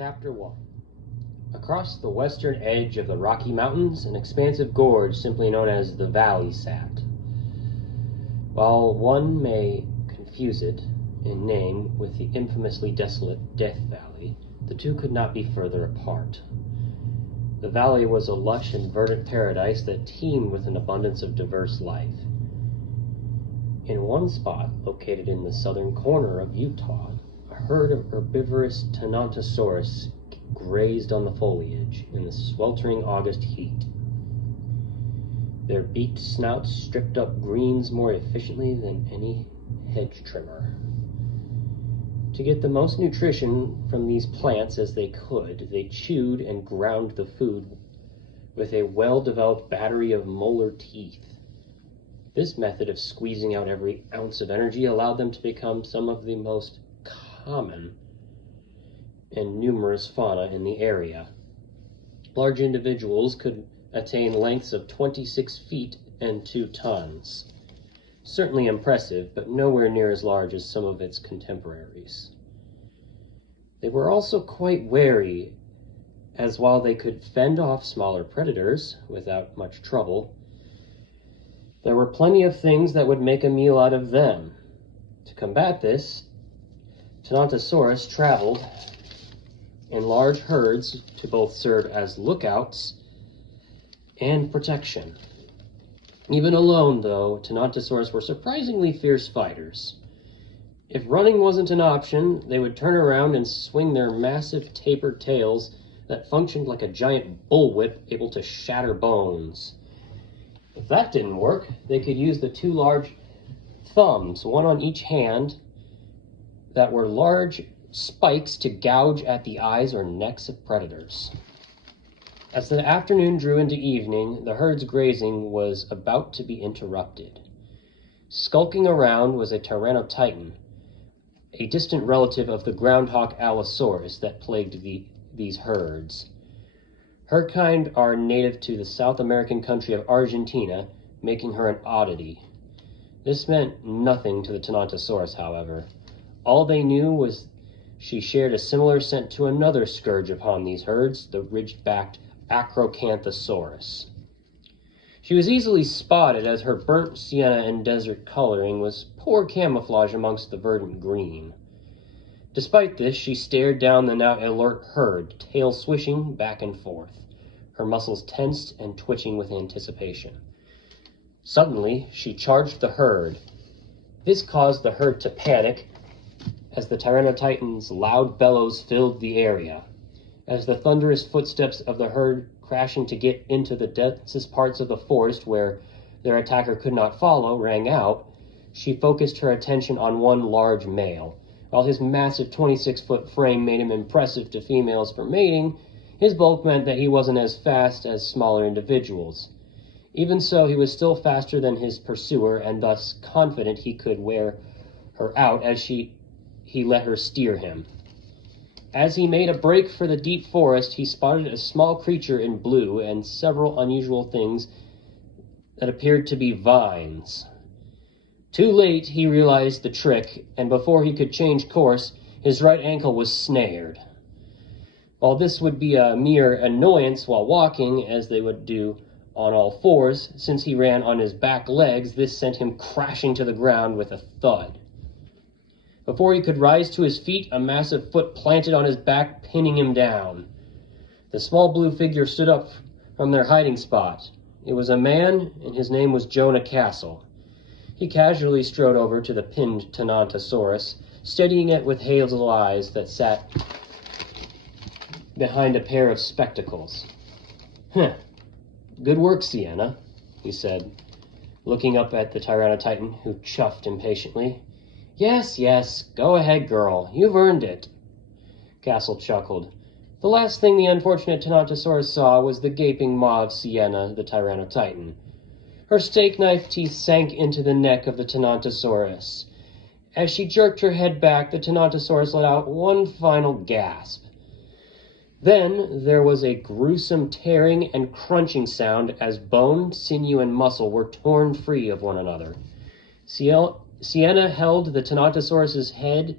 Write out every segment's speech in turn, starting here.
Chapter 1. Across the western edge of the Rocky Mountains, an expansive gorge simply known as the Valley sat. While one may confuse it in name with the infamously desolate Death Valley, the two could not be further apart. The valley was a lush and verdant paradise that teemed with an abundance of diverse life. In one spot, located in the southern corner of Utah, a herd of herbivorous Tyrannosaurus grazed on the foliage in the sweltering August heat. Their beaked snouts stripped up greens more efficiently than any hedge trimmer. To get the most nutrition from these plants as they could, they chewed and ground the food with a well-developed battery of molar teeth. This method of squeezing out every ounce of energy allowed them to become some of the most common and numerous fauna in the area. Large individuals could attain lengths of 26 feet and 2 tons. Certainly impressive, but nowhere near as large as some of its contemporaries. They were also quite wary, as while they could fend off smaller predators without much trouble, there were plenty of things that would make a meal out of them. To combat this, Tyrannosaurus traveled in large herds to both serve as lookouts and protection. Even alone, though, Tyrannosaurus were surprisingly fierce fighters. If running wasn't an option, they would turn around and swing their massive tapered tails that functioned like a giant bullwhip able to shatter bones. If that didn't work, they could use the 2 large thumbs, one on each hand, that were large spikes to gouge at the eyes or necks of predators. As the afternoon drew into evening, the herd's grazing was about to be interrupted. Skulking around was a Tyrannotitan, a distant relative of the groundhog Allosaurus that plagued these herds. Her kind are native to the South American country of Argentina, making her an oddity. This meant nothing to the Tyrannosaurus, however. All they knew was she shared a similar scent to another scourge upon these herds, the ridged-backed Acrocanthosaurus. She was easily spotted, as her burnt sienna and desert coloring was poor camouflage amongst the verdant green. Despite this, she stared down the now alert herd, tail swishing back and forth, her muscles tensed and twitching with anticipation. Suddenly, she charged the herd. This caused the herd to panic as the Tyrannotitan's loud bellows filled the area. As the thunderous footsteps of the herd crashing to get into the densest parts of the forest where their attacker could not follow rang out, she focused her attention on one large male. While his massive 26-foot frame made him impressive to females for mating, his bulk meant that he wasn't as fast as smaller individuals. Even so, he was still faster than his pursuer, and thus confident he could wear her out as he let her steer him. As he made a break for the deep forest, he spotted a small creature in blue and several unusual things that appeared to be vines. Too late, he realized the trick, and before he could change course, his right ankle was snared. While this would be a mere annoyance while walking, as they would do on all fours, since he ran on his back legs, this sent him crashing to the ground with a thud. Before he could rise to his feet, a massive foot planted on his back, pinning him down. The small blue figure stood up from their hiding spot. It was a man, and his name was Jonah Castle. He casually strode over to the pinned Tyrannosaurus, steadying it with hazel eyes that sat behind a pair of spectacles. Good work, Sienna, he said, looking up at the Tyrannotitan, who chuffed impatiently. Yes, go ahead, girl. You've earned it. Castle chuckled. The last thing the unfortunate Tyrannosaurus saw was the gaping maw of Sienna the Tyrannotitan. Her steak knife teeth sank into the neck of the Tyrannosaurus. As she jerked her head back, the Tyrannosaurus let out one final gasp. Then there was a gruesome tearing and crunching sound as bone, sinew, and muscle were torn free of one another. Sienna held the Tyrannosaurus's head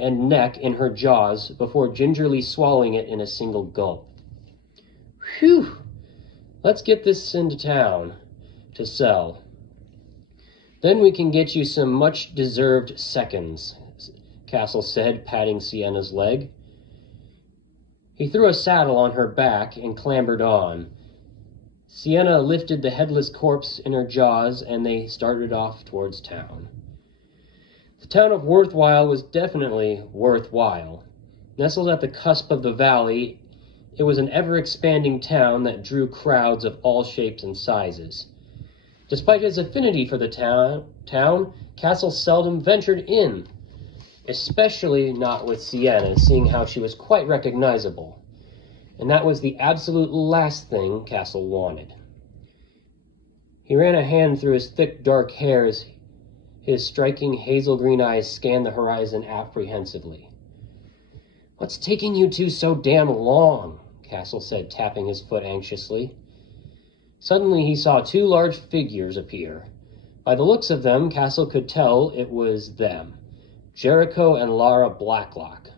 and neck in her jaws before gingerly swallowing it in a single gulp. Phew! Let's get this into town to sell. Then we can get you some much-deserved seconds, Castle said, patting Sienna's leg. He threw a saddle on her back and clambered on. Sienna lifted the headless corpse in her jaws, and they started off towards town. The town of Worthwhile was definitely worthwhile. Nestled at the cusp of the valley, it was an ever-expanding town that drew crowds of all shapes and sizes. Despite his affinity for the town, Castle seldom ventured in, especially not with Sienna, seeing how she was quite recognizable. And that was the absolute last thing Castle wanted. He ran a hand through his thick, dark hair as his striking hazel-green eyes scanned the horizon apprehensively. "What's taking you two so damn long?" Castle said, tapping his foot anxiously. Suddenly he saw two large figures appear. By the looks of them, Castle could tell it was them, Jericho and Lara Blacklock.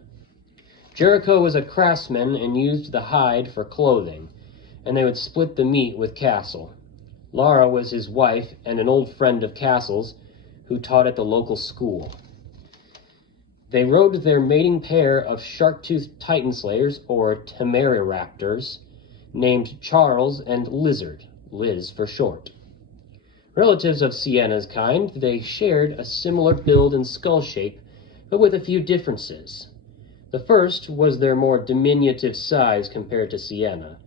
Jericho was a craftsman and used the hide for clothing, and they would split the meat with Castle. Lara was his wife and an old friend of Castle's who taught at the local school. They rode their mating pair of shark-toothed titan slayers, or temeraraptors, named Charles and Lizard, Liz for short. Relatives of Sienna's kind, they shared a similar build and skull shape, but with a few differences. The first was their more diminutive size compared to Sienna,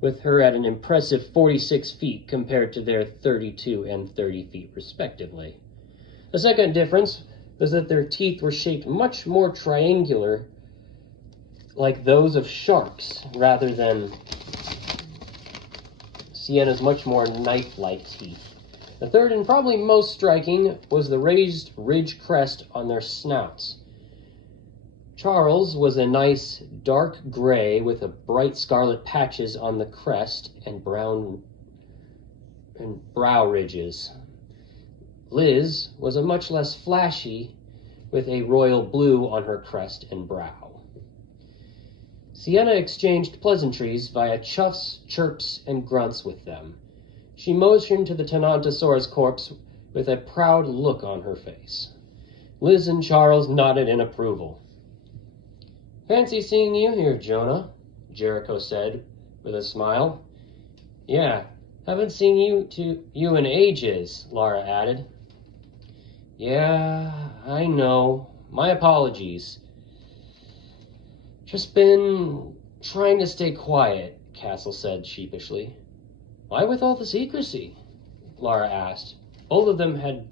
with her at an impressive 46 feet compared to their 32 and 30 feet respectively. The second difference was that their teeth were shaped much more triangular, like those of sharks, rather than Sienna's much more knife-like teeth. The third and probably most striking was the raised ridge crest on their snouts. Charles was a nice dark gray with a bright scarlet patches on the crest and brow ridges. Liz was a much less flashy, with a royal blue on her crest and brow. Sienna exchanged pleasantries via chuffs, chirps, and grunts with them. She motioned to the Tyrannosaur's corpse with a proud look on her face. Liz and Charles nodded in approval. "Fancy seeing you here, Jonah," Jericho said with a smile. "Yeah, haven't seen you in ages," Lara added. "Yeah, I know. My apologies. Just been trying to stay quiet," Castle said sheepishly. "Why with all the secrecy?" Lara asked. Both of them had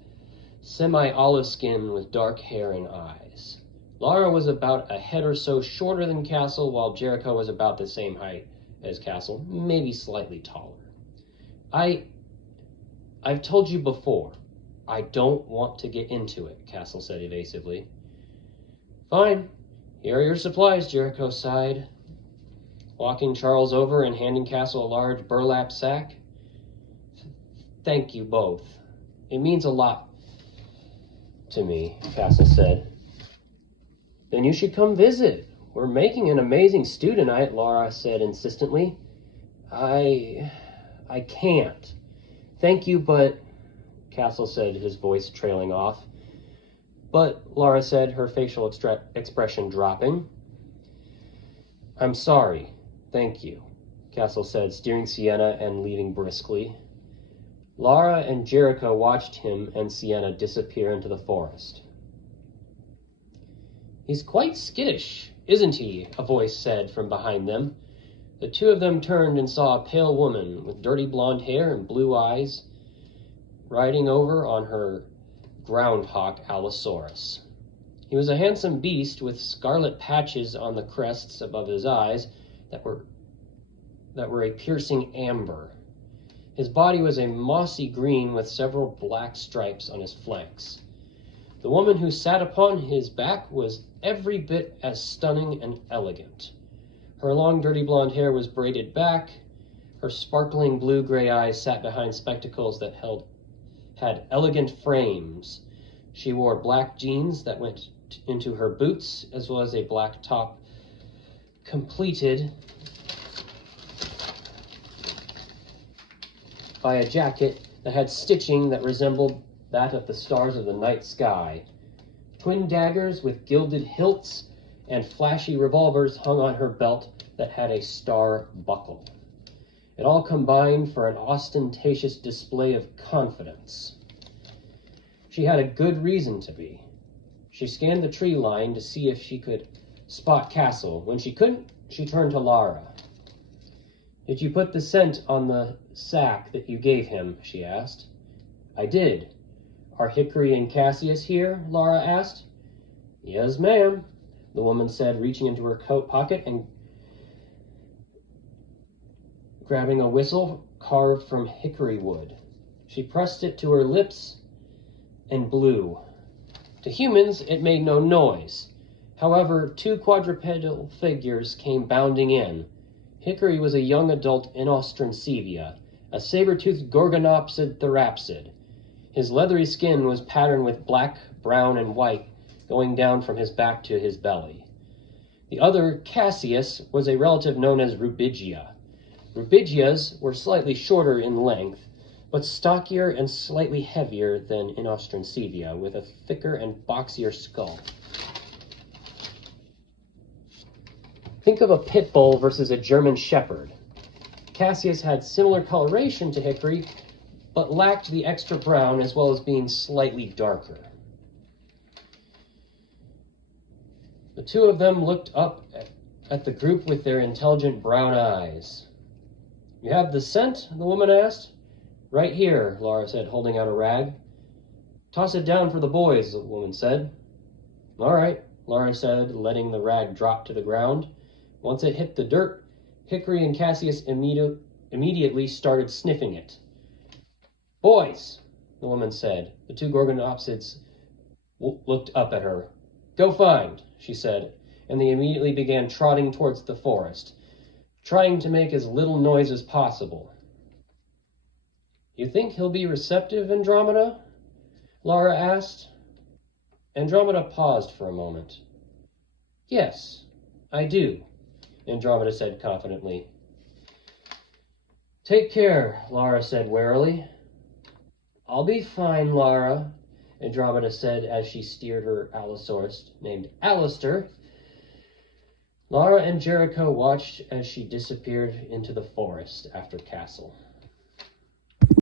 semi-olive skin with dark hair and eyes. Lara was about a head or so shorter than Castle, while Jericho was about the same height as Castle, maybe slightly taller. I've told you before, I don't want to get into it," Castle said evasively. "Fine. Here are your supplies," Jericho sighed, walking Charles over and handing Castle a large burlap sack. "Thank you both. It means a lot to me," Castle said. "Then you should come visit. We're making an amazing stew tonight," Lara said insistently. I can't. "Thank you, but..." Castle said, his voice trailing off. "But," Lara said, her facial expression dropping. "I'm sorry. Thank you," Castle said, steering Sienna and leaving briskly. Lara and Jericho watched him and Sienna disappear into the forest. "He's quite skittish, isn't he?" a voice said from behind them. The two of them turned and saw a pale woman with dirty blonde hair and blue eyes riding over on her groundhawk Allosaurus. He was a handsome beast with scarlet patches on the crests above his eyes that were a piercing amber. His body was a mossy green with several black stripes on his flanks. The woman who sat upon his back was every bit as stunning and elegant. Her long, dirty blonde hair was braided back. Her sparkling blue-gray eyes sat behind spectacles that had elegant frames. She wore black jeans that went into her boots, as well as a black top, completed by a jacket that had stitching that resembled that of the stars of the night sky. Twin daggers with gilded hilts and flashy revolvers hung on her belt that had a star buckle. It all combined for an ostentatious display of confidence. She had a good reason to be. She scanned the tree line to see if she could spot Castle. When she couldn't, she turned to Lara. "Did you put the scent on the sack that you gave him?" she asked. "I did." "Are Hickory and Cassius here?" Lara asked. "Yes, ma'am," the woman said, reaching into her coat pocket and grabbing a whistle carved from hickory wood. She pressed it to her lips and blew. To humans, it made no noise. However, two quadrupedal figures came bounding in. Hickory was a young adult in Austransevia, a saber-toothed Gorgonopsid therapsid. His leathery skin was patterned with black, brown, and white, going down from his back to his belly. The other, Cassius, was a relative known as Rubigia. Rubigias were slightly shorter in length, but stockier and slightly heavier than in Austransevia, with a thicker and boxier skull. Think of a pit bull versus a German shepherd. Cassius had similar coloration to Hickory, but lacked the extra brown as well as being slightly darker. The two of them looked up at the group with their intelligent brown eyes. "You have the scent?" the woman asked. "Right here," Lara said, holding out a rag. "Toss it down for the boys," the woman said. "All right," Lara said, letting the rag drop to the ground. Once it hit the dirt, Hickory and Cassius immediately started sniffing it. "Boys," the woman said. The two Gorgonopsids looked up at her. "Go find," she said, and they immediately began trotting towards the forest, trying to make as little noise as possible. "You think he'll be receptive, Andromeda?" Lara asked. Andromeda paused for a moment. "Yes, I do," Andromeda said confidently. "Take care," Lara said warily. "I'll be fine, Lara," Andromeda said as she steered her Allosaurus, named Alistair. Lara and Jericho watched as she disappeared into the forest after Castle.